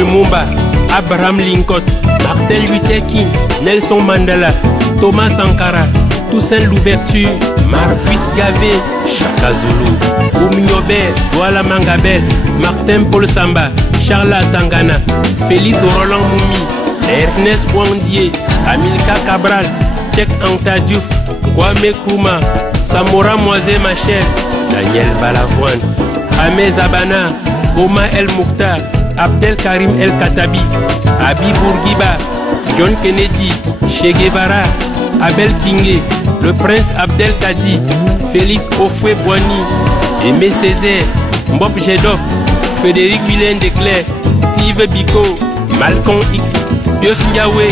Lumumba, Abraham Lincoln, Martin Luther King, Nelson Mandela, Thomas Sankara, Toussaint Louverture, Marcus Garvey, Chaka Zulu, Oumniobé, Douala Mangabel, Martin Paul Samba, Charles Tangana, Félix Roland Moumi, Ernest Ouandier, Amilcar Cabral, Cheikh Anta Diouf, Kwame Nkrumah, Samora Moisé Machel, Daniel Balavoine, Ahmed Zabana, Omar El Mokhtar, Abdel Karim El Khattabi, Habib Bourguiba, John Kennedy, Che Guevara, Abel Kingé, le prince Abdel Kadi, Félix Houphouët-Boigny, Aimé Césaire, Mbop Jedov, Frédéric Willem de Clercq, Steve Biko, Malcolm X, Pius Ndiaye,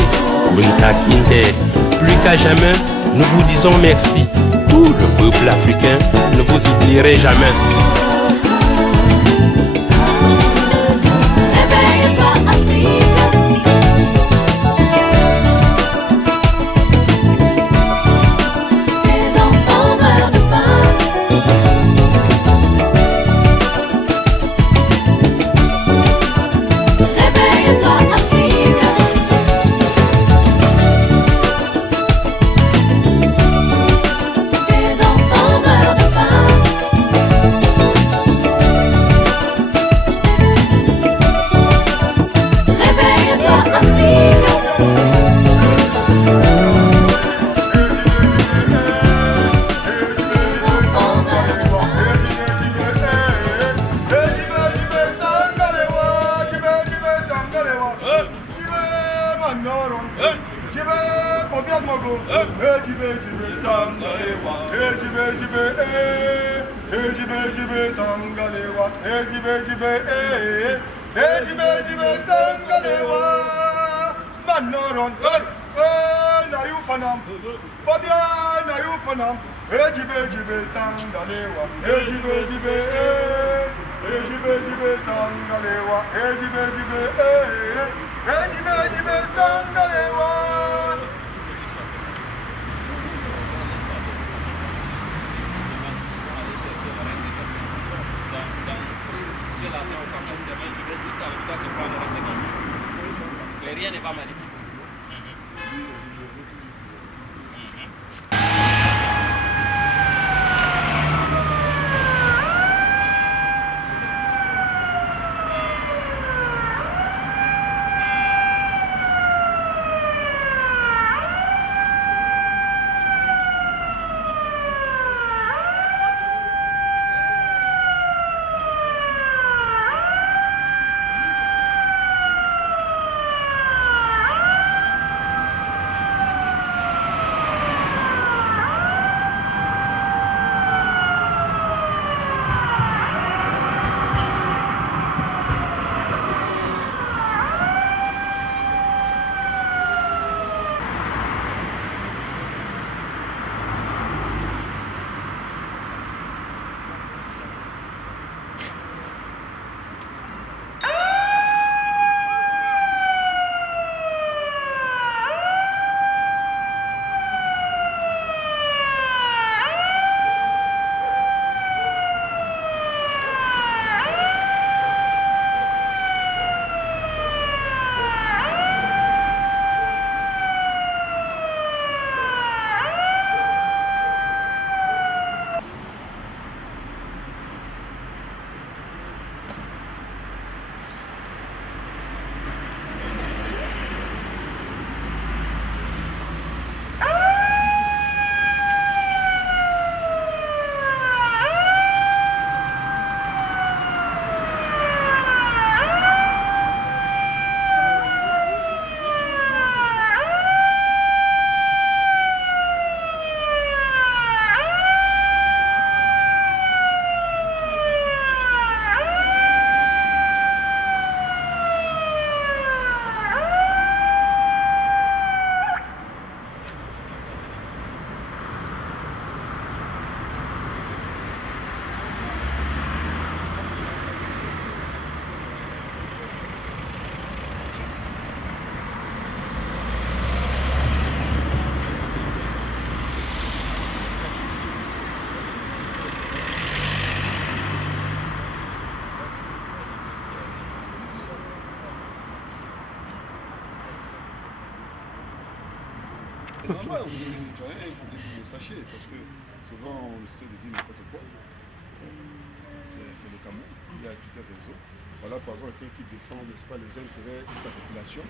Kunta Kinte. Plus qu'à jamais, nous vous disons merci. Tout le peuple africain ne vous oublierait jamais. Rien n'est pas mal. normal, vous êtes des citoyens, il faut que vous le sachiez, parce que souvent on essaie de dire n'importe quoi. C'est le Cameroun, il y a tout un réseau. Voilà par exemple quelqu'un qui défend, n'est-ce pas, les intérêts de sa population.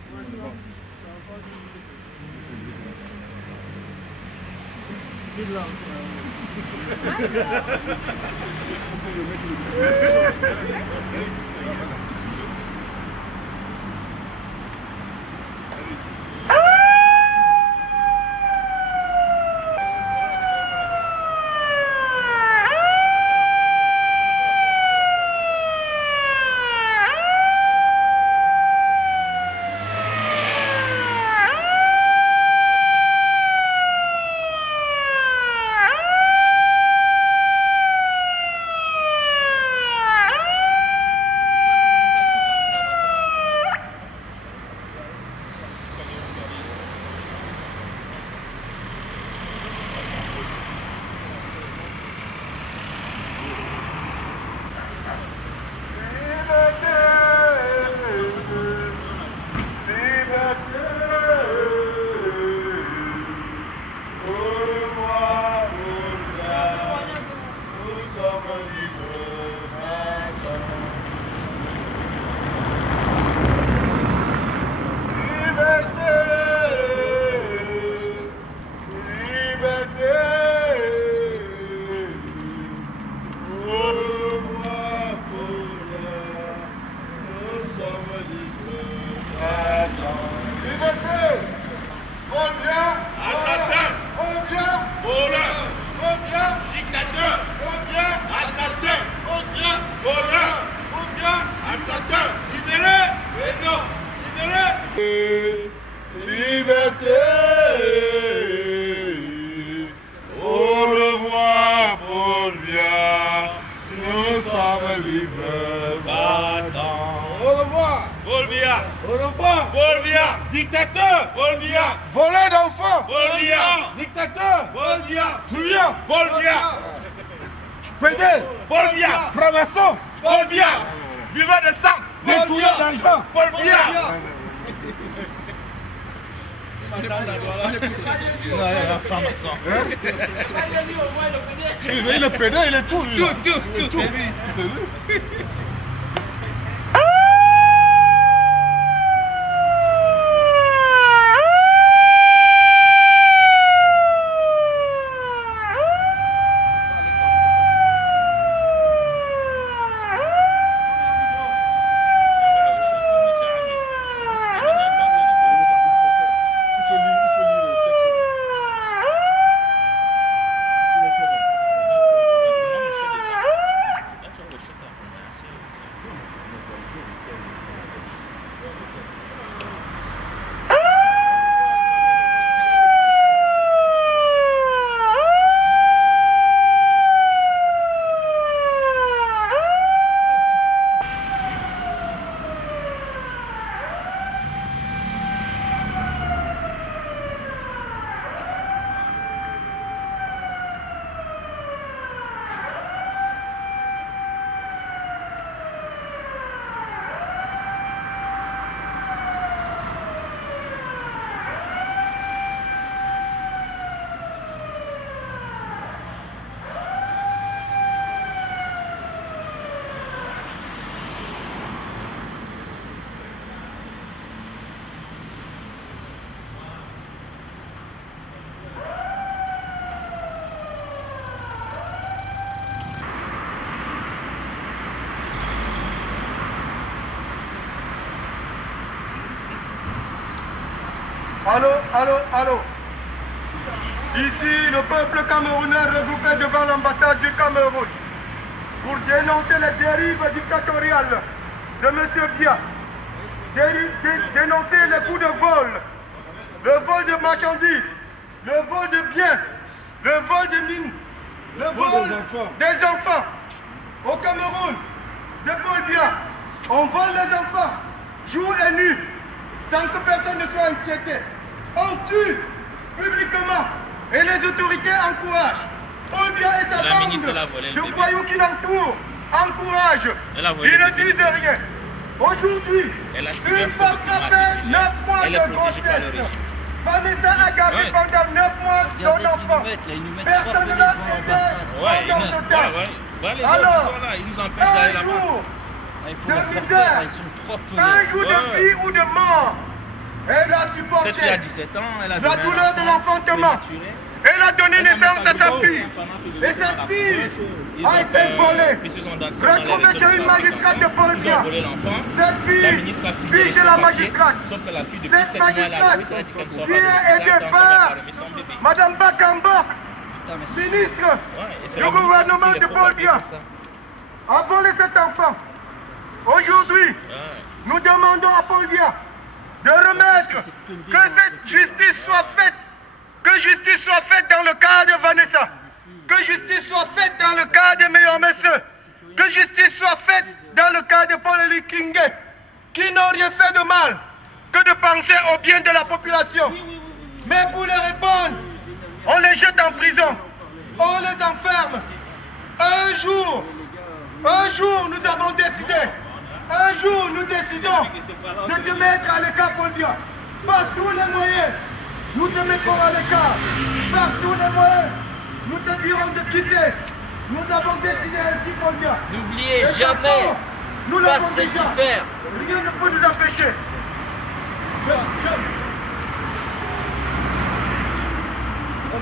Liberté, au revoir, Paul Biya, nous sommes libres, va-t'en. Au revoir, Paul Biya. Au revoir, Paul Biya. Dictateur, Paul Biya. Voleur d'enfants, Paul Biya. Dictateur, Paul Biya. Truand, Paul Biya. Pédé, Paul Biya. Franc-maçon, Paul Biya. Buveur de sang, détourneur d'argent, Paul Biya. Il est pédé, il est tout. Tout. C'est lui. Allô. Ici, le peuple camerounais regroupé devant l'ambassade du Cameroun pour dénoncer les dérives dictatoriales de M. Biya, dénoncer les coups de vol, le vol de marchandises, le vol de biens, le vol de mines, le vol des enfants. Au Cameroun, de Paul Biya, on vole les enfants, jour et nuit, sans que personne ne soit inquiété. On tue publiquement et les autorités encouragent. Paul Biya et sa bande de voyous qui l'entourent encouragent. Ils ne disent rien. Aujourd'hui, une femme a fait 9 mois de grossesse. Vanessa a gardé pendant 9 mois son enfant. Personne ne l'a aidé pendant ce temps. Alors, un jour de misère, un jour de vie ou de mort, elle a supporté cette fille a 17 ans, elle a la douleur de l'enfantement. Elle a donné naissance à sa fille. Et cette fille a été volée. Retrouvée chez une magistrate de Paul-Bia. Cette fille vit chez la magistrate. Cette magistrate qui est aidée par Madame Bakambok, ministre du gouvernement de Paul-Bia, a volé cet enfant. Aujourd'hui, nous demandons à Paul-Bia de remettre que cette justice soit faite. Que justice soit faite dans le cas de Vanessa. Que justice soit faite dans le cas de Meilleur Messieurs. Que justice soit faite dans le cas de Paul-Élie Kingé, qui n'ont rien fait de mal que de penser au bien de la population. Mais pour les répondre, on les jette en prison. On les enferme. Un jour, nous avons décidé. Un jour, nous décidons de te mettre à l'écart, Paul-Bia. Par tous les moyens. Nous te mettrons à l'écart. Par tous les moyens, nous te dirons de quitter. Nous avons décidé ainsi, Paul-Bia. N'oubliez jamais, nous pas l'avons se laisser faire. Rien ne peut nous empêcher. Un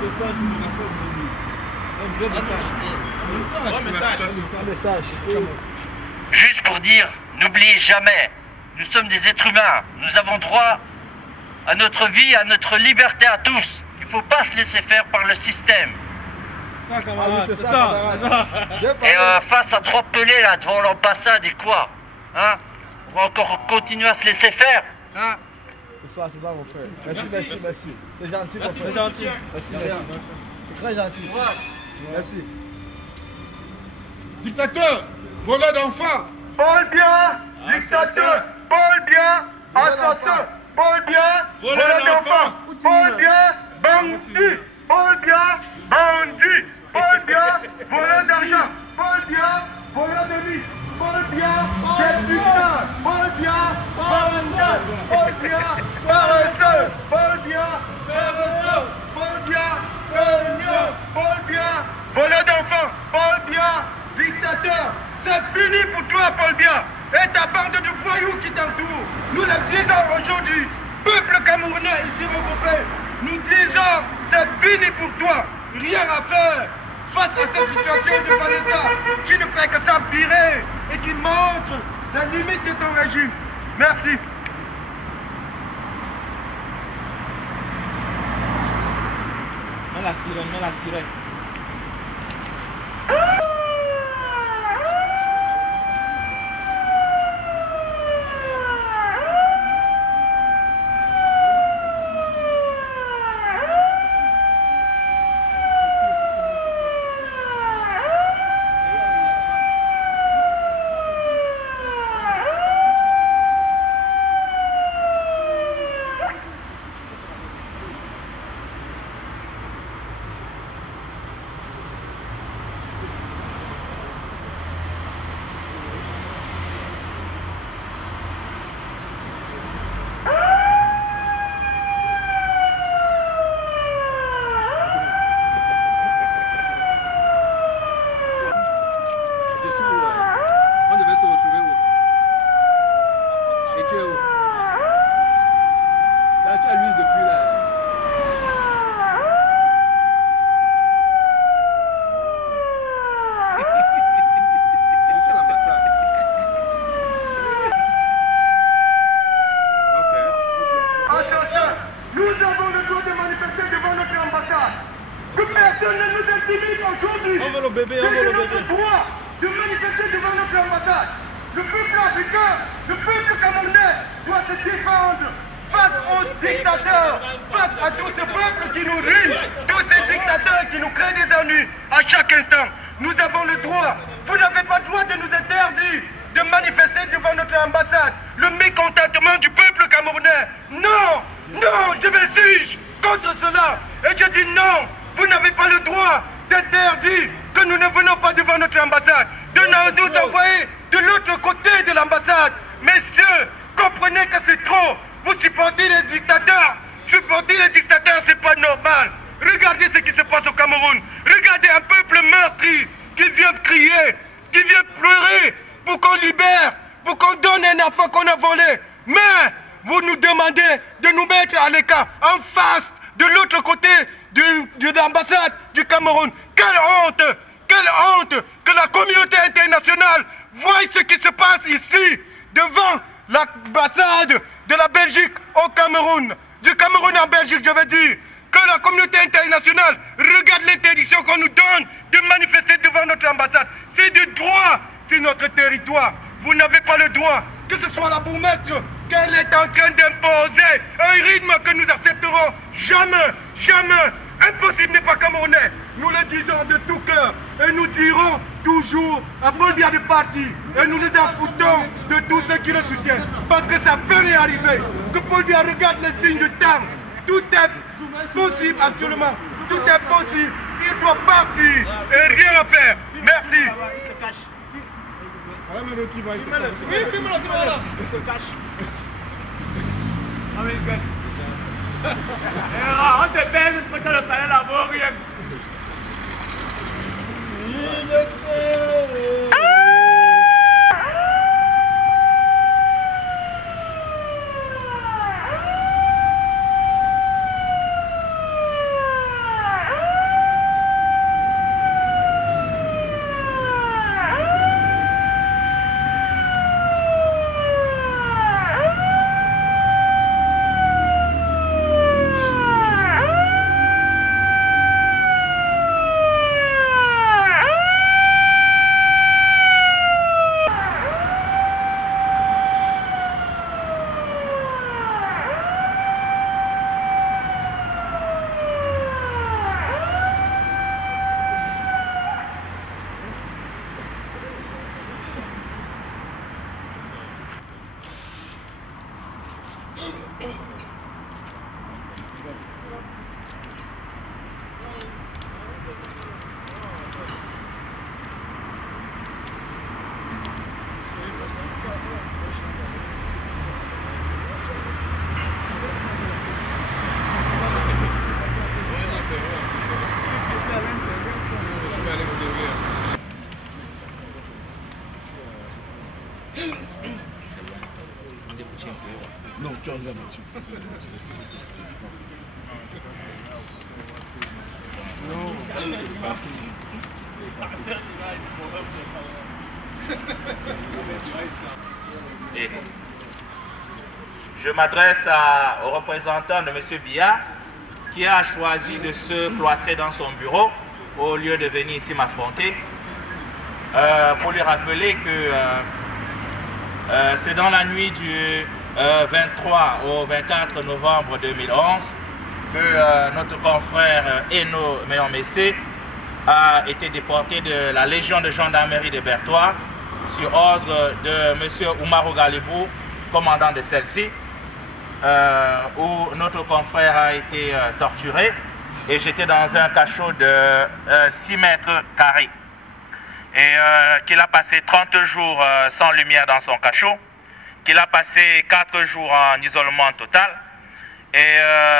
message Un message. Juste pour dire, n'oubliez jamais, nous sommes des êtres humains. Nous avons droit à notre vie, à notre liberté à tous. Il ne faut pas se laisser faire par le système. Et face à 3 pelés là devant l'ambassade et quoi, hein, on va encore continuer à se laisser faire, hein. C'est ça mon frère. Merci. C'est gentil, mon frère. C'est gentil. Merci. C'est très gentil. Merci. Dictateur, voleur d'enfants. Paul-Bia, dictateur. Paul-Bia, assassin. Paul-Bia, voleur d'enfants. Paul-Bia, bandit. Paul-Bia, bandit. Paul-Bia, voleur d'argent. Paul-Bia, voleur de nuit. Paul-Bia, destructeur. Paul-Bia, bandit. Paul-Bia, paresseux. Paul-Bia, paresseux. Paul-Bia, feignant. Paul-Bia, voleur d'enfants. Paul-Bia, dictateur. C'est fini pour toi, Paul-Bia. Et ta bande de voyous qui t'entourent. Nous le disons aujourd'hui, peuple camerounais ici regroupé, nous disons, c'est fini pour toi. Rien à faire face à cette situation de Vanessa qui ne fait que s'empirer et qui montre la limite de ton régime. Merci. Mets la sirène. C'est notre droit de manifester devant notre ambassade. Le peuple africain, le peuple camerounais doit se défendre face aux dictateurs, face à tout ce peuple qui nous ruine, tous ces dictateurs qui nous créent des ennuis à chaque instant. Nous avons le droit. Vous n'avez pas le droit de nous interdire de manifester devant notre ambassade le mécontentement du peuple camerounais. Non, non, je m'exige contre cela. Et je dis non, vous n'avez pas le droit d'interdire que nous ne venons pas devant notre ambassade, de nous envoyer de l'autre côté de l'ambassade. Messieurs, comprenez que c'est trop. Vous supportez les dictateurs Supporter les dictateurs, c'est pas normal. Regardez ce qui se passe au Cameroun. Regardez un peuple meurtri qui vient crier, qui vient pleurer pour qu'on libère, pour qu'on donne un enfant qu'on a volé. Mais vous nous demandez de nous mettre à l'écart, en face, de l'autre côté de l'ambassade du Cameroun. Quelle honte! Quelle honte que la communauté internationale voie ce qui se passe ici, devant l'ambassade de la Belgique au Cameroun. Du Cameroun en Belgique, je veux dire. Que la communauté internationale regarde l'interdiction qu'on nous donne de manifester devant notre ambassade. C'est du droit, c'est notre territoire. Vous n'avez pas le droit, que ce soit la bourgmestre, qu'elle est en train d'imposer un rythme que nous accepterons jamais, jamais. Impossible n'est pas camerounais. Nous le disons de tout cœur et nous dirons toujours à Paul Biya de parti et nous les en foutons de tous ceux qui le soutiennent. Parce que ça peut arriver. Que Paul Biya regarde les signes du temps. Tout est possible actuellement. Tout est possible. Il doit partir et rien à faire. Merci. Il se cache. On te paie pour que le salaire là-bas, rien. Non, tu as déjà battu. Et je m'adresse au représentant de M. Biya qui a choisi de se cloîtrer dans son bureau au lieu de venir ici m'affronter pour lui rappeler que c'est dans la nuit du 23 au 24 novembre 2011 que notre confrère Eno Meyombese a été déporté de la Légion de gendarmerie de Bertois sur ordre de M. Oumarou Galibou, commandant de celle-ci, où notre confrère a été torturé et j'étais dans un cachot de 6 mètres carrés et qu'il a passé 30 jours sans lumière dans son cachot, qu'il a passé 4 jours en isolement total. Et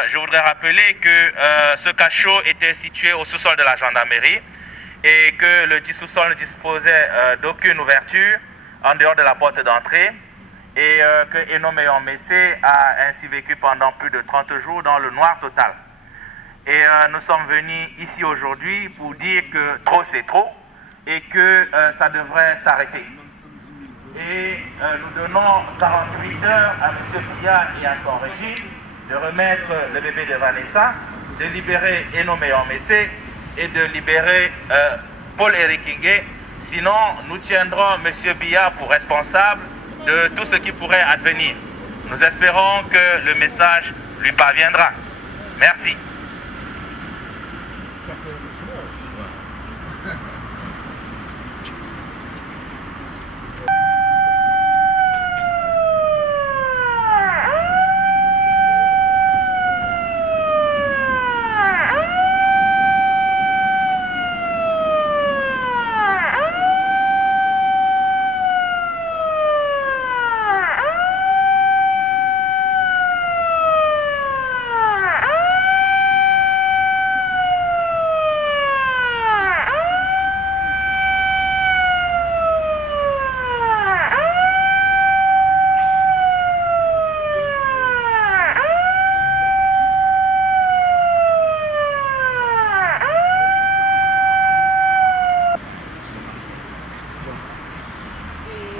je voudrais rappeler que ce cachot était situé au sous-sol de la gendarmerie et que le sous-sol ne disposait d'aucune ouverture en dehors de la porte d'entrée et que Eno Meyombese a ainsi vécu pendant plus de 30 jours dans le noir total. Et nous sommes venus ici aujourd'hui pour dire que trop c'est trop et que ça devrait s'arrêter. Et nous donnons 48 heures à M. Biya et à son régime de remettre le bébé de Vanessa, de libérer Eno Meyombese et de libérer Paul-Éric Ngué. Sinon, nous tiendrons M. Biya pour responsable de tout ce qui pourrait advenir. Nous espérons que le message lui parviendra. Merci.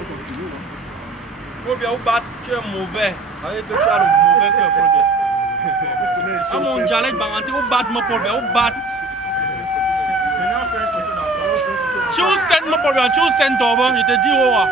continue. Paul Biya, ou bat, tu es mauvais. Allez, que tu as le mauvais cœur, Paul Biya. À mon dialecte, ou bat, mon Paul Biya, ou bat. Tu es scène, mon Paul Biya, tu es scène d'or, je te dis, oh.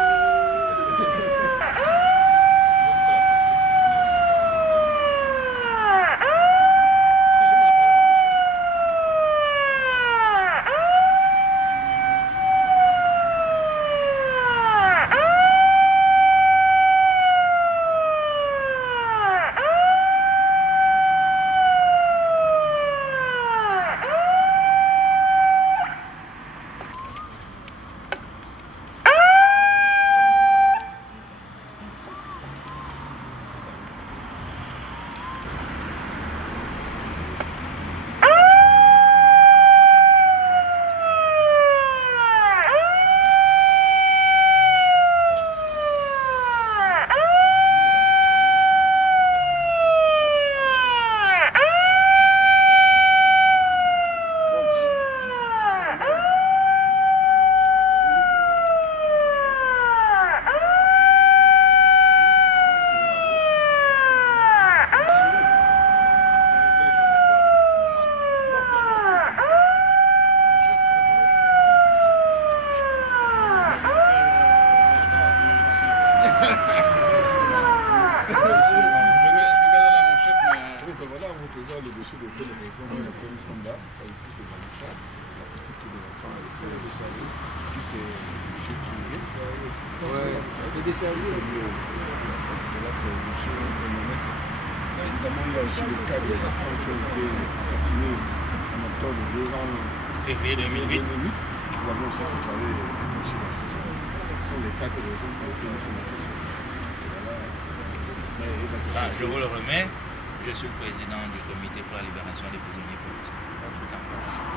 Évidemment, il y a aussi le cas des enfants qui ont été assassinés en octobre 2008. Nous avons aussi préparé aussi dans ce sens. Ce sont les 4 raisons pour lesquelles nous sommes associés. Ça, je vous le remets. Je suis le président du comité pour la libération des prisonniers politiques.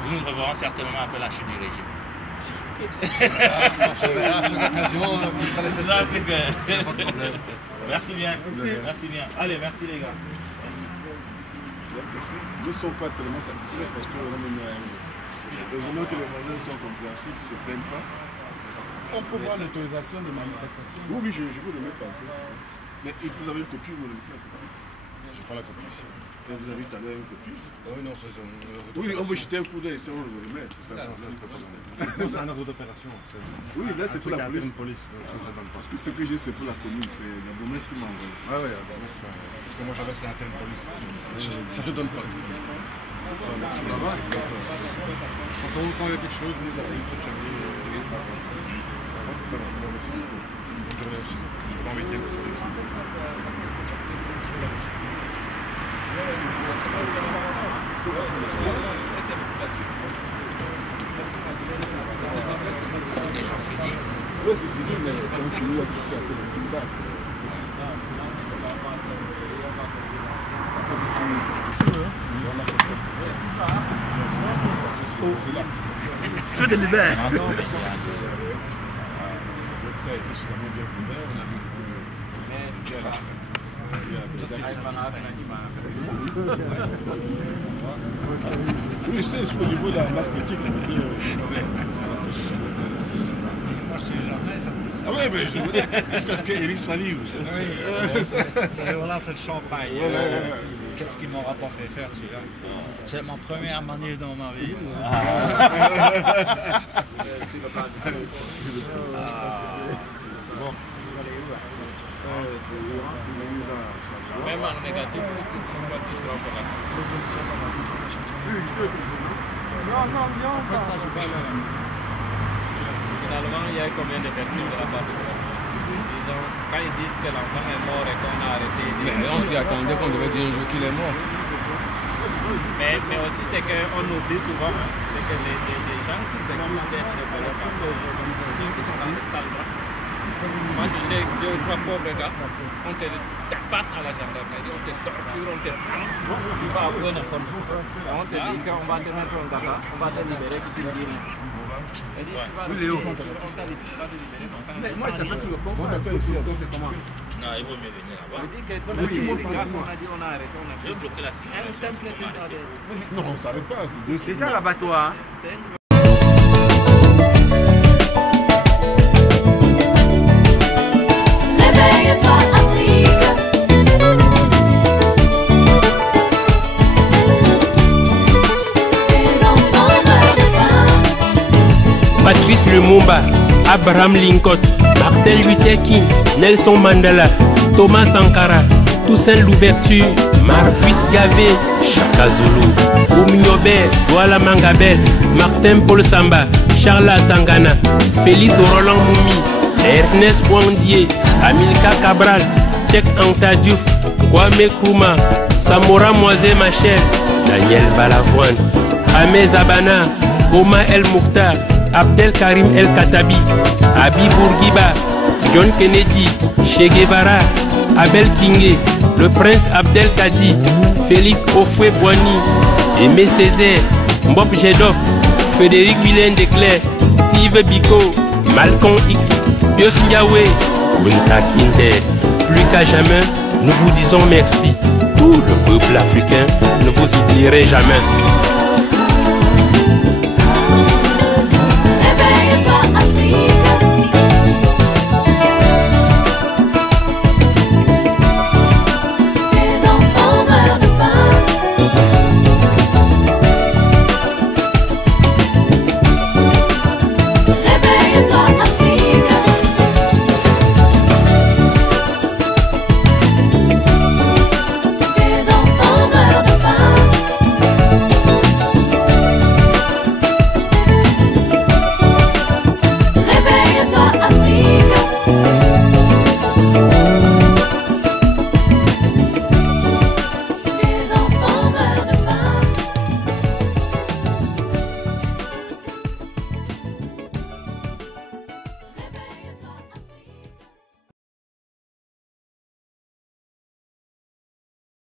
Nous nous reverrons certainement après la chute du régime. Merci bien. Merci bien. Allez, merci les gars. Merci. Nous ne sommes pas tellement satisfaits parce que heureusement que les voisins sont compréhensifs, ne se plaignent pas. On peut voir l'autorisation de manifestation. Oui, je vous le mets pas. Mais vous avez une copie, vous le mettez la copie. Je prends la copie ici. Et vous avez tout à l'heure une copie. Oui, non, c'est oui, on peut jeter un coup d'œil, ça on le remet. C'est ça. C'est un ordre d'opération. Oui, là c'est pour la police. Parce que ce que j'ai, c'est pour la commune, c'est la bourgmestre qui m'a envoyé. Ah oui, parce que moi j'avais c'est interne police. Ça te donne pas. Merci. Ça va. Quand il y a quelque chose, vous avez une petite chambre. Ça va, merci. Bonne journée aussi. Bon week-end. C'est déjà fini. Oui, c'est fini, mais on finit à tout faire le feedback. Je te libère. Ça a été suffisamment bien couvert. On a vu oui, c'est au niveau de la masse critique. Moi, je suis jamais satisfait. Ah oui, mais je veux dire, jusqu'à ce qu'Éric soit libre. C'est voilà, c'est le champagne. Qu'est-ce qu'ils m'ont pas fait faire celui-là? C'est ma première manif dans ma vie. Bon. Même en négatif, tu peux pas te faire pour la Finalement, il y a combien de personnes de la base? Quand ils disent que l'enfant est mort et qu'on a arrêté... Mais on s'y attendait qu'on devait dire un jour qu'il est mort. Mais aussi, c'est qu'on oublie souvent, c'est que les gens qui s'accusent d'être des pédophiles, qui sont dans les salles. Moi, je sais 2 ou 3 pauvres gars, on te tapasse à la gendarmerie, on te torture, on te prend, tu vas avoir une forme. On te dit qu'on va te mettre en Dakar, on va te libérer si tu le dis. Et dit, tu vas te libérer comme ça. Mais moi, je t'appelle sur le pont. Moi, je t'appelle ici, c'est comment? Non, il vaut mieux venir là-bas. Je dis que les gars qu'on a dit, on a arrêté, on a fait. Je vais bloquer la circulation. Non, on ne savait pas. Déjà l'abattoir. Lumumba, Abraham Lincoln, Martin Luther King, Nelson Mandela, Thomas Sankara, Toussaint Louverture, Marcus Garvey, Chaka Zulu, Oumniobe, Douala Mangabel, Martin Paul Samba, Charles Tangana, Félix Roland Moumi, Ernest Ouandier, Amilcar Cabral, Cheikh Anta Diouf, Kwame Nkrumah, Samora Moise Machel, Daniel Balavoine, Ahmed Zabana, Omar El Mokhtar, Abdel Karim El Khattabi, Habib Bourguiba, John Kennedy, Che Guevara, Abel Kingé, le prince Abdel Kadi, Félix Houphouët-Boigny, Aimé Césaire, Mbop Jedov, Frédéric William Declercq, Steve Biko, Malcolm X, Pius Ndiaye, Kunta Kinte. Plus qu'à jamais, nous vous disons merci. Tout le peuple africain ne vous oublierait jamais.